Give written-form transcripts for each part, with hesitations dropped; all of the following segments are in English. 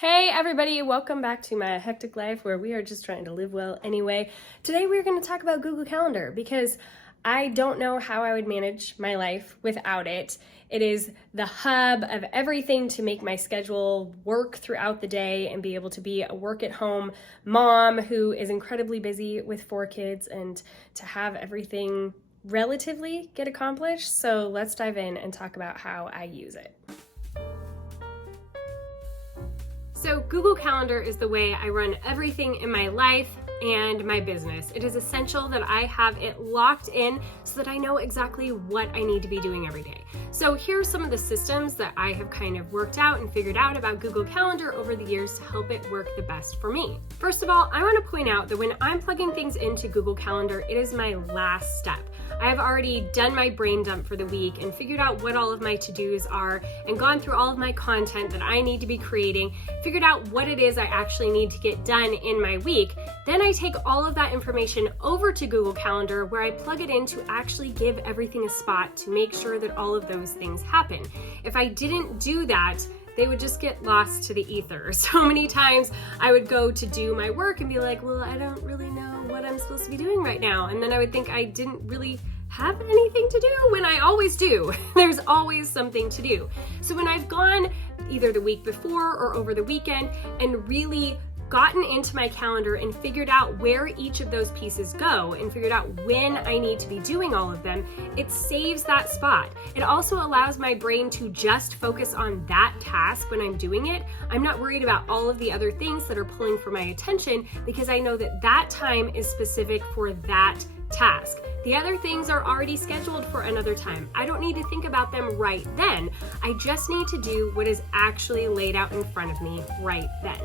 Hey everybody, welcome back to my hectic life where we are just trying to live well anyway. Today we're going to talk about Google Calendar because I don't know how I would manage my life without it. It is the hub of everything to make my schedule work throughout the day and be able to be a work-at-home mom who is incredibly busy with 4 kids and to have everything relatively get accomplished. So let's dive in and talk about how I use it. So Google Calendar is the way I run everything in my life and my business. It is essential that I have it locked in so that I know exactly what I need to be doing every day. So here's some of the systems that I have kind of worked out and figured out about Google Calendar over the years to help it work the best for me. First of all, I want to point out that when I'm plugging things into Google Calendar, it is my last step. I have already done my brain dump for the week and figured out what all of my to-dos are and gone through all of my content that I need to be creating, figured out what it is I actually need to get done in my week. Then I take all of that information over to Google Calendar where I plug it in to actually give everything a spot to make sure that all of those things happen. If I didn't do that, they would just get lost to the ether. So many times I would go to do my work and be like, well, I don't really know what I'm supposed to be doing right now. And then I would think I didn't really have anything to do when I always do. There's always something to do. So when I've gone either the week before or over the weekend and really gotten into my calendar and figured out where each of those pieces go and figured out when I need to be doing all of them, it saves that spot. It also allows my brain to just focus on that task when I'm doing it. I'm not worried about all of the other things that are pulling for my attention because I know that that time is specific for that task. The other things are already scheduled for another time. I don't need to think about them right then. I just need to do what is actually laid out in front of me right then.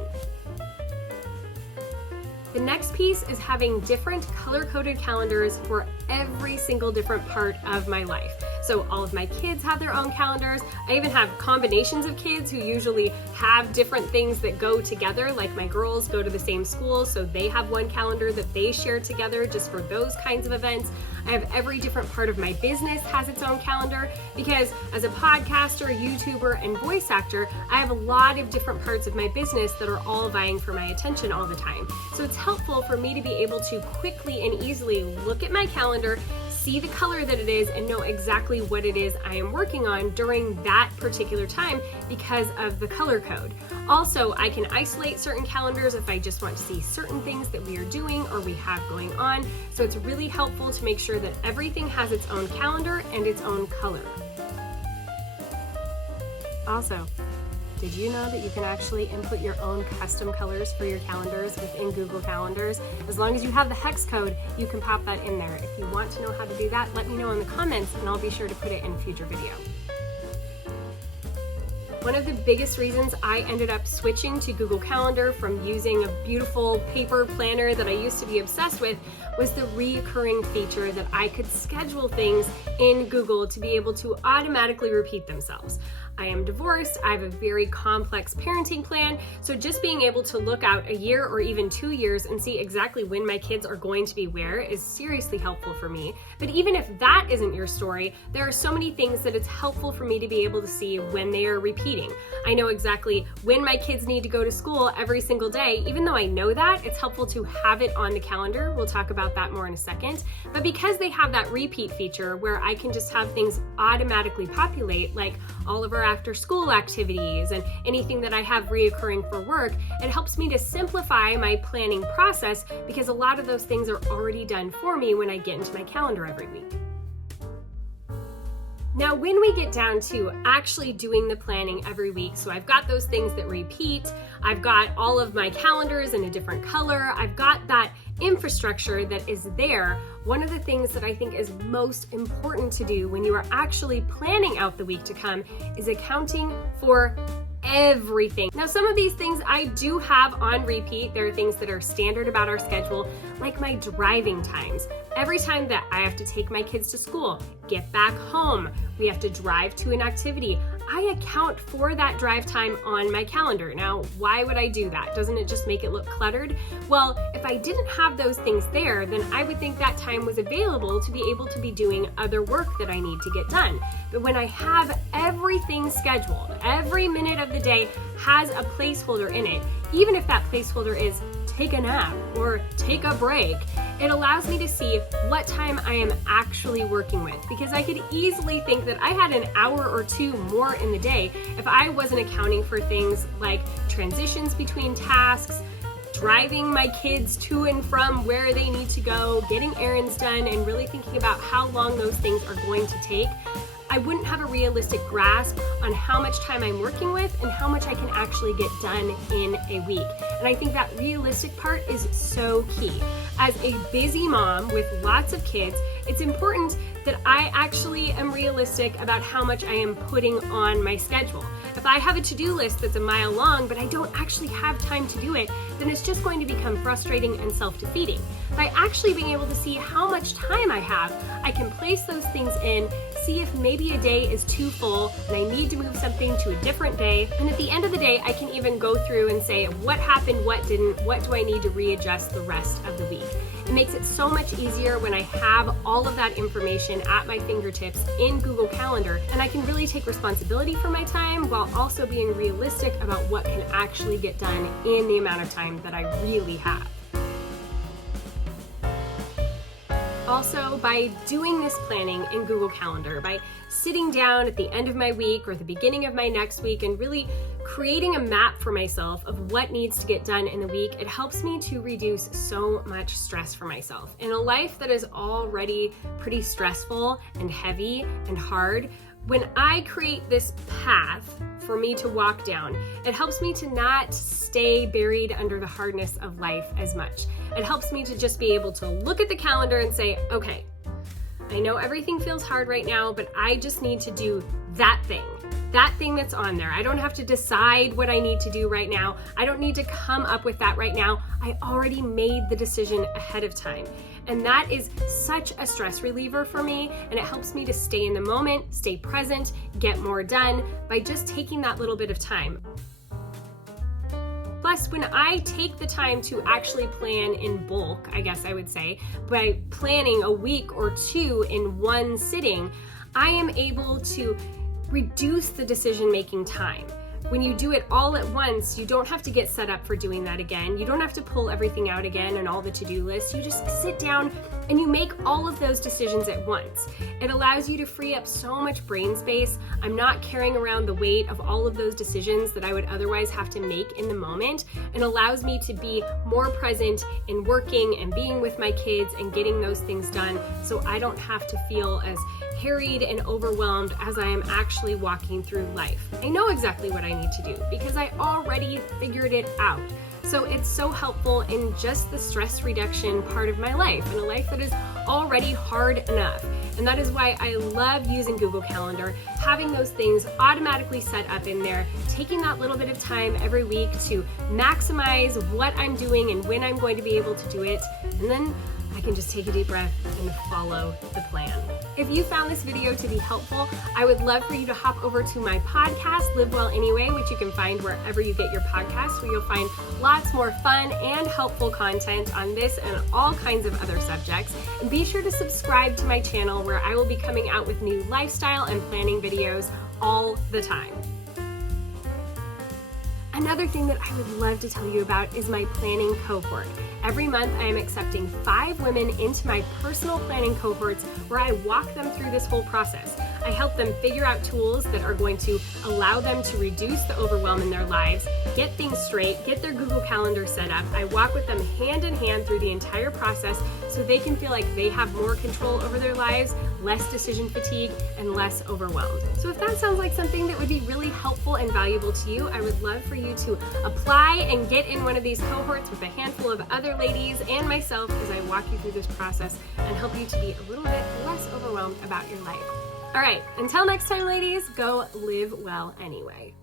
The next piece is having different color-coded calendars for every single different part of my life. So all of my kids have their own calendars. I even have combinations of kids who usually have different things that go together, like my girls go to the same school, so they have one calendar that they share together just for those kinds of events. I have every different part of my business has its own calendar because as a podcaster, YouTuber, and voice actor, I have a lot of different parts of my business that are all vying for my attention all the time. So it's helpful for me to be able to quickly and easily look at my calendar, see the color that it is, and know exactly what it is I am working on during that particular time because of the color code. Also, I can isolate certain calendars if I just want to see certain things that we are doing or we have going on. So it's really helpful to make sure that everything has its own calendar and its own color. Also, did you know that you can actually input your own custom colors for your calendars within Google Calendars? As long as you have the hex code, you can pop that in there. If you want to know how to do that, let me know in the comments and I'll be sure to put it in a future video. One of the biggest reasons I ended up switching to Google Calendar from using a beautiful paper planner that I used to be obsessed with was the recurring feature that I could schedule things in Google to be able to automatically repeat themselves. I am divorced, I have a very complex parenting plan, so just being able to look out a year or even 2 years and see exactly when my kids are going to be where is seriously helpful for me. But even if that isn't your story, there are so many things that it's helpful for me to be able to see when they are repeating. I know exactly when my kids need to go to school every single day. Even though I know that, it's helpful to have it on the calendar. We'll talk about that more in a second. But because they have that repeat feature where I can just have things automatically populate, like all of our after school activities and anything that I have reoccurring for work, it helps me to simplify my planning process because a lot of those things are already done for me when I get into my calendar every week. Now, when we get down to actually doing the planning every week, so I've got those things that repeat, I've got all of my calendars in a different color, I've got that infrastructure that is there. One of the things that I think is most important to do when you are actually planning out the week to come is accounting for everything. Now, some of these things I do have on repeat. There are things that are standard about our schedule, like my driving times. Every time that I have to take my kids to school, get back home, we have to drive to an activity, I account for that drive time on my calendar. Now, why would I do that? Doesn't it just make it look cluttered? Well, if I didn't have those things there, then I would think that time was available to be able to be doing other work that I need to get done. But when I have everything scheduled, every minute of the day has a placeholder in it, even if that placeholder is take a nap or take a break, it allows me to see what time I am actually working with, because I could easily think that I had an hour or two more in the day if I wasn't accounting for things like transitions between tasks, driving my kids to and from where they need to go, getting errands done, and really thinking about how long those things are going to take. I wouldn't have a realistic grasp on how much time I'm working with and how much I can actually get done in a week. And I think that realistic part is so key. As a busy mom with lots of kids, it's important that I actually am realistic about how much I am putting on my schedule. If I have a to-do list that's a mile long, but I don't actually have time to do it, then it's just going to become frustrating and self-defeating. By actually being able to see how much time I have, I can place those things in, see if maybe a day is too full and I need to move something to a different day. And at the end of the day, I can even go through and say what happened, what didn't, what do I need to readjust the rest of the week. It makes it so much easier when I have all of that information at my fingertips in Google Calendar, and I can really take responsibility for my time while also being realistic about what can actually get done in the amount of time that I really have. Also, by doing this planning in Google Calendar, by sitting down at the end of my week or the beginning of my next week and really creating a map for myself of what needs to get done in the week, it helps me to reduce so much stress for myself. In a life that is already pretty stressful and heavy and hard, when I create this path for me to walk down, it helps me to not stay buried under the hardness of life as much. It helps me to just be able to look at the calendar and say, okay, I know everything feels hard right now, but I just need to do that thing that's on there. I don't have to decide what I need to do right now. I don't need to come up with that right now. I already made the decision ahead of time. And that is such a stress reliever for me, and it helps me to stay in the moment, stay present, get more done by just taking that little bit of time. Plus, when I take the time to actually plan in bulk, I guess I would say, by planning a week or two in one sitting, I am able to reduce the decision-making time. When you do it all at once, you don't have to get set up for doing that again. You don't have to pull everything out again and all the to-do lists. You just sit down and you make all of those decisions at once. It allows you to free up so much brain space. I'm not carrying around the weight of all of those decisions that I would otherwise have to make in the moment, and allows me to be more present in working and being with my kids and getting those things done, so I don't have to feel as harried and overwhelmed as I am actually walking through life. I know exactly what I need to do because I already figured it out. So it's so helpful in just the stress reduction part of my life, in a life that is already hard enough. And that is why I love using Google Calendar, having those things automatically set up in there, taking that little bit of time every week to maximize what I'm doing and when I'm going to be able to do it. And then I can just take a deep breath and follow the plan. If you found this video to be helpful, I would love for you to hop over to my podcast, Live Well Anyway, which you can find wherever you get your podcasts, where you'll find lots more fun and helpful content on this and all kinds of other subjects. And be sure to subscribe to my channel, where I will be coming out with new lifestyle and planning videos all the time. Another thing that I would love to tell you about is my planning cohort. Every month I am accepting 5 women into my personal planning cohorts, where I walk them through this whole process. I help them figure out tools that are going to allow them to reduce the overwhelm in their lives, get things straight, get their Google Calendar set up. I walk with them hand in hand through the entire process so they can feel like they have more control over their lives, less decision fatigue, and less overwhelmed. So if that sounds like something that would be really helpful and valuable to you, I would love for you to apply and get in one of these cohorts with a handful of other ladies and myself as I walk you through this process and help you to be a little bit less overwhelmed about your life. All right, until next time, ladies, go live well anyway.